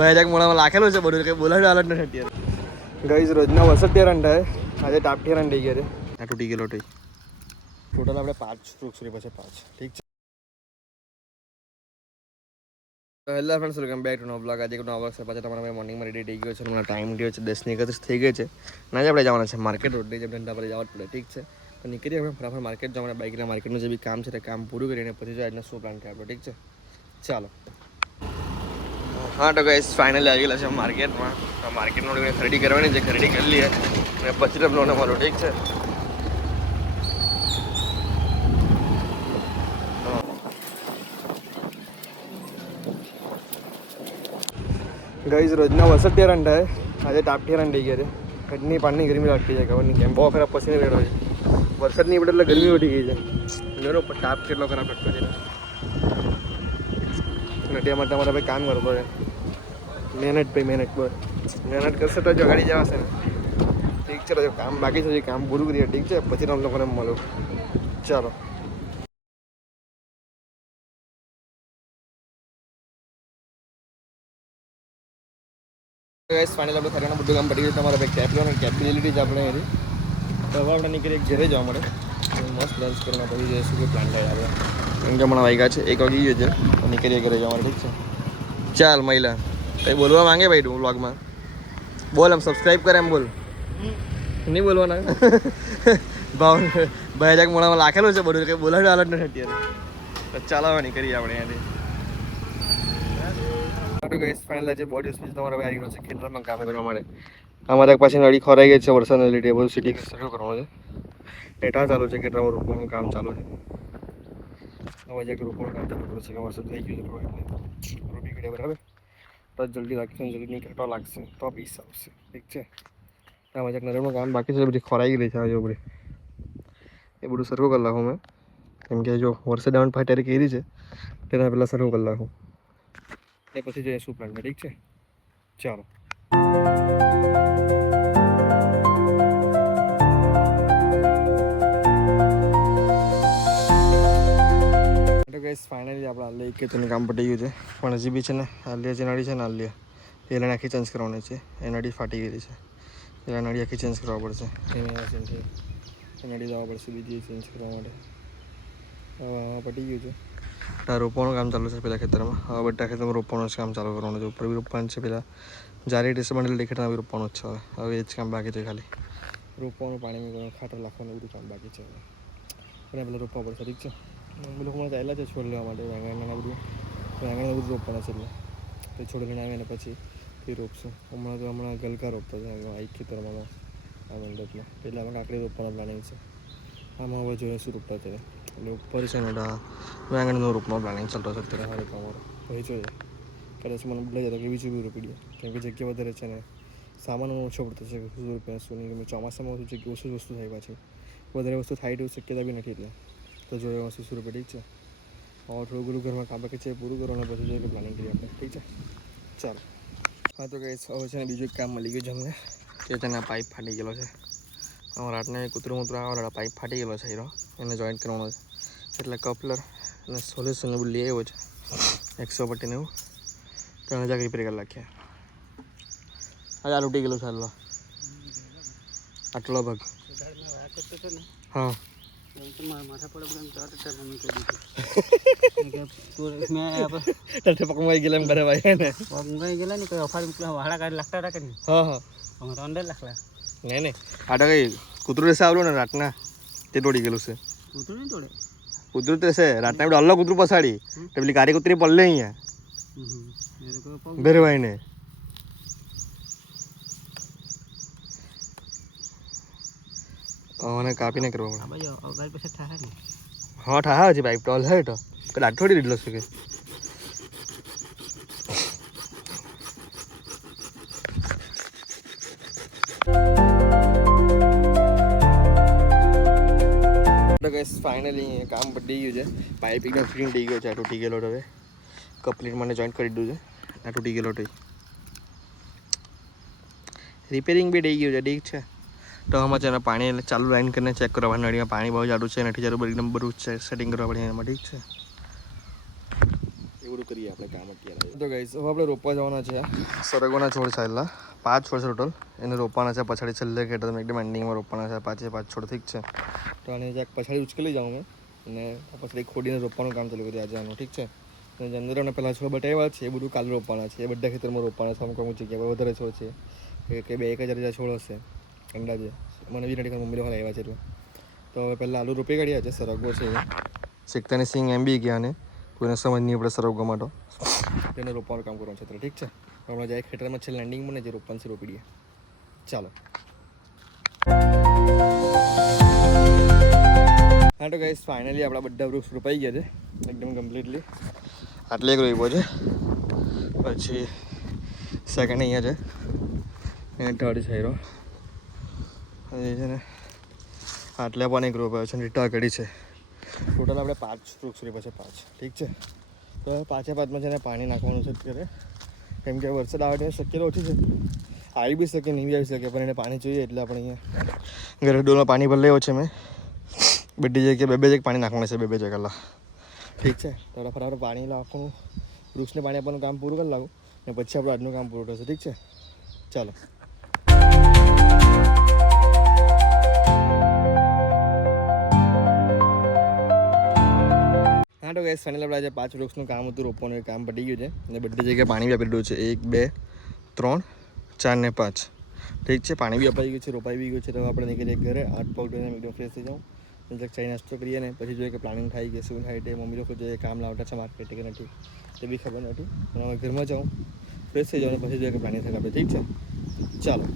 ભાઈ મોડામાં લાખેલું છે બધું, કંઈ બોલાવી હાલત નથી અત્યારે. ગઈસ રોજના 62 રન થાય, આજે 80 રન થઈ ગયા છે. આ તૂટી ગયેલો થઈ. ટોટલ આપણે 5 વૃક્ષ પછી 5. ઠીક છે. Hello friends, welcome back to નો બ્લોગ. આજે નો બ્લોગ છે પાછા તમારા મોર્નિંગમાં રેડી થઈ ગયો છે. હમણાં ટાઈમ થયો છે 10:31 થઈ ગઈ છે. ના આપણે જવાના છે માર્કેટ, રોડની જેમ ધંધા પર જવા જ પડે. ઠીક છે, તો નીકળીએ આપણે ફટાફટ માર્કેટ જવાના. બાઇકના માર્કેટનું જે બી કામ છે તે કામ પૂરું કરીને પછી જો આજનો શું પ્લાન થાય આપણો. ઠીક છે, ચાલો. હા તો ગાઈસ ફાઇનલી આવી ગયેલા છે માર્કેટમાં. માર્કેટમાં ખરીદી કરવાની છે, ખરીદી કરી લઈએ અને પછી તમને મળો. ઠીક છે. ગઈસ રોજના 62 રન થાય, આજે 80 રન થઈ ગયા છે. ઘરની પાણી ગરમી લાગતી છે, ખબર નહીં કેમ. બહુ ખરાબ પસીને વેળો છે. વરસાદ નહીં પડે એટલે ગરમી વધી ગઈ છે. જોયો પણ તાપ કેટલો ખરાબ લાગતો છે. નટિયા માટે અમારે ભાઈ કામ કરતો છે. મહેનત ભાઈ મહેનત, બસ મહેનત કરશે તો જ ગાડી જવાશે ને. ઠીક છે, તો કામ બાકી છે, કામ પૂરું કરીએ. ઠીક છે, પછી તમે લોકોને મળો. ચાલો. ગાઈસ ફાઇનલ આપણે ફરવાનું બધું કામ પડી ગયું. તમારે ભાઈ કેબ લો ને, કેબ લઈ લીધી છે આપણે એની. તો હવે આપણે નીકળીએ ઘરે જવા મળે. મસ્ત લંચ કરીને પછી જઈશું કે પ્લાન થાય આપણે. કેમ કે હમણાં વાગ્યા છે 1 વાગી ગયો છે, તો નીકળીએ ઘરે જવા મળે. ઠીક છે, ચાલ. મહિલા કંઈ બોલવા માંગે ભાઈ તું વ્લોગમાં? બોલ, આમ સબસ્ક્રાઈબ કરે એમ બોલ. નહીં બોલવાના ભાઈ જાક મોડામાં લાખેલું છે બધું, કંઈ બોલાવી હાલત નથી અત્યારે. તો ચાલો હવે નીકળીએ આપણે અહીંયાથી. ફાઇનલ છે બોડી સ્પીચ તમારે આવી ગયો છે ખેતરમાં કામ કરવા માટે. અમારે પાછી નળી ખોરાઈ ગઈ છે વરસાદના લીધે. બધું સિટી શરૂ કરવાનું છે. નેટા ચાલુ છે, ખેતરમાં રોપવાનું કામ ચાલુ છે. હવે જ્યાં રોપવાનું કામ ચાલુ કરશે કે વરસાદ થઈ ગયો છે એટલે રોપી ગયા બરાબર. તો જલ્દી લાગશે, જલ્દી નહીં કટવા લાગશે તો પીસ આવશે. ઠીક છે. આમાં જ્યાં નરેનું કામ બાકી છે બધી ખોરાઈ ગઈ છે. આજે બધી એ બધું સર્વ કરી નાખું મેં, કેમ કે જો વરસાદ આવવાની તૈયારી કરી છે તેના પહેલાં સર્વ કરી નાખું. એ પછી જોઈએ શું પ્લાન. ઠીક છે, ચાલો. ગાઈસ ફાઇનલી આપણે આલિયા ખેતરનું કામ પતી ગયું છે, પણ હજી બી છે ને આલિયા જે નળી છે ને આલિયા એ નળી આખી ચેન્જ કરવાની છે. એ નળી ફાટી ગયેલી છે, એટલે નળી આખી ચેન્જ કરવા પડશે. એ નળી લાવવા પડશે બીજી ચેન્જ કરવા માટે. હવે પતી ગયું છે. રોપવાનું કામ ચાલુ છે પહેલાં ખેતરમાં. હવે બધા ખેતરમાં રોપવાનું જ કામ ચાલુ કરવાનું છે. ઉપર બી રોપવાનું છે, પહેલાં જારી ટેસ્ટ બનેલી ખેતરમાં બી રોપવાનું જ છે. હવે એ જ કામ બાકી છે, ખાલી રોપવાનું, પાણી મૂકવાનું, ખાતર નાખવાનું બધું કામ બાકી છે. અને પહેલાં રોપવા પડશે. ઠીક છે. લોકો મને ચાલ્યા છે છોડ લેવા માટે. વેંગણના બધું બધું રોપવાના છે. એટલે છોડ લઈને આવીને પછી તે રોપશું. હમણાં ગલકા રોપતા છે આ ખેતરમાં, આ મંડપમાં. પહેલાં આપણે કાકડી રોપવાનો પ્લાનિંગ છે. આમાં હવે જોઈએ શું રોપતા છે. એટલે ઉપર છે ને વેંગણનો રોપવાનો પ્લાનિંગ ચાલતો છે અત્યારે. હારે તમારો પછી જોઈએ કદાચ મને બદલાઈ જાય કે બીજું બી રોપી દે. કેમ કે જગ્યા વધારે છે ને સામાન ઓછો પડતો છે. શું રૂપિયા શું નહીં. ચોમાસામાં ઓછું જગ્યા ઓછું વસ્તુ થાય, પાછી વધારે વસ્તુ થાય તેવી શક્યતા બી નથી. એટલે તો જોઈએ 80 રૂપિયા. ઠીક છે. હવે થોડું ઘણું ઘરમાં કામ બાકી છે પૂરું કરવાનું, પછી જોઈએ કે પ્લાનિંગ કરીએ આપણે. ઠીક છે, ચાલો. હા તો ગાઈસ હવે છે ને બીજું એક કામ મળી ગયું છે અમને, કે તેના પાઇપ ફાટી ગયેલો છે. રાતને કૂતરું આવેલા પાઇપ ફાટી ગયેલો છે, એને જોઈન્ટ કરવાનો છે. એટલે કપલર અને સોલ્યુશન બધું લઈ આવ્યો છે 100 પટ્ટીને એવું. 3000 રિપેર કરી નાખ્યા. આજે આ તૂટી ગયેલું છે આટલો ભાગ. હા પકવાઈ ગયેલા એમ કરે ભાઈ ને. પકવાઈ ગયેલા ને કોઈ અફાર વાળા કાઢી લાગતા હતા કે નહીં? હા હા, અમે તો અંદર લાગલા. નહીં આ તો કઈ કૂતરું રહેશે આવડું ને રાતના તે તોડી ગયેલું છે. કૂતરું નહીં તોડે, કૂતરું તો છે રાતના એવું અલ્લો કૂતરું પસાડી તો પેલી કારી કૂતરી પડલે અહીંયા ભેરવાઈ ને. મને કાપીને કરવા પડે. હા ઠાહા છે પાઇપ ટોલ હે તો કદાચ થોડી દીધલો છે કે. ફાઇનલી કામ પતી ગયું છે. પાઇપ એકદમ ફિટિંગ થઈ ગયો છે. આ તૂટી ગયેલો હવે કમ્પ્લીટ મને જોઈન્ટ કરી દીધું છે. આ તૂટી ગયેલો રિપેરિંગ બી થઈ ગયું છે. ઠીક છે, તો આમાં છે ને પાણી ચાલુ લાઈન કરીને ચેક કરવા. નળીમાં પાણી બહુ જાડું છે, નથી જરૂર એકદમ બધું સેટિંગ કરવા પડે એમાં. ઠીક છે, બધું કરીએ આપણે કામ અત્યારે. તો ગાઈસ હવે આપણે રોપવા જવાના છે. સરગવાના છોડ છે એટલા 5 છોડ છે ટોટલ. એને રોપવાના છે પછાડી છેલ્લે ખેતર એકદમ એન્ડિંગમાં રોપવાના છે. 5 છોડ ઠીક છે. તો આને જ્યાં પછાડી ઉચકેલી જાઉં મેં અને પછી ખોડીને રોપવાનું કામ ચાલુ કરીએ આજે આનું ઠીક છે. અને જનરેટરને પહેલાં છોડ બતાવ્યા છે એ બધું કાલે રોપવાના છે. એ બધા ખેતરમાં રોપવાના છે. અમુક અમુક જગ્યા પર વધારે છોડ છે કે 2,000 જેટલા છોડ હશે અંદાજે. મને બી નથી મમ્મી લોકો આવ્યા છે એટલે. તો હવે પહેલાં આલુ રોપી કાઢ્યા છે. સરગવો છે શીખતાની સિંગ એમ બી ગયા અને કોઈને સમજ નહીં પડે સરગવા માટે તેને રોપવાનું કામ કરવાનું છે એટલે ઠીક છે. હમણાં જાય ખેતરમાં છેલ્લે લેન્ડિંગમાં ને જે રોપવાનું છે રોપી દઈએ. ચાલો. હા તો ગાઈસ ફાઇનલી આપણા બધા વૃક્ષ રોપાઈ ગયા છે એકદમ કમ્પ્લીટલી. આટલે એક રોપ્યો છે પછી સેકન્ડ અહીંયા છે એને થર્ડ સાઈડો એ છે ને આટલે પણ એક રોપાયો છે રીટા કડી છે. ટોટલ આપણે 5 વૃક્ષ રોપ્યા છે 5 ઠીક છે. તો 5માં છે ને પાણી નાખવાનું છે અત્યારે કેમ કે વરસાદ આવવાની શક્યતા ઓછી છે. આવી બી શકે નહીં બી આવી શકે પણ એને પાણી જોઈએ એટલે આપણે અહીંયા ઘરે ડોલમાં પાણી ભરી લેવો છે મેં. બધી જગ્યાએ બે જગ્યાએ પાણી નાખવાનું છે બે જગ્યા ઠીક છે. તો ફટાફટ પાણી નાખવાનું વૃક્ષને પાણી આપવાનું કામ પૂરું કરી લાવું ને પછી આપણું આજનું કામ પૂરું થશે ઠીક છે. ચાલો. હા તો ગાઈસ ફાઇનલ આપણે આજે 5 વૃક્ષનું કામ હતું રોપવાનું એ કામ પતી ગયું છે અને બધી જગ્યાએ પાણી બી આપી દીધું છે 1 2 3 4 ને 5 ઠીક છે. પાણી બી અપાઈ ગયું છે રોપાઈ બી ગયું છે. તો આપણે નીકળીએ ઘરે 8 પગ ધોઈને એકદમ ફ્રેશ થઈ જાઉં એટલે ચાઈ નાસ્તો કરીએ ને પછી જોઈએ કે પ્લાનિંગ થાય કે શું થાય તે મમ્મી લોકો જોઈએ કામ લાવતા છે માર્કેટ કે નથી તે બી ખબર નથી. અને હવે ઘરમાં જાઉં ફ્રેશ થઈ જાઉં અને પછી જોઈએ કે પ્લાનિંગ થાય આપણે ઠીક છે. ચાલો.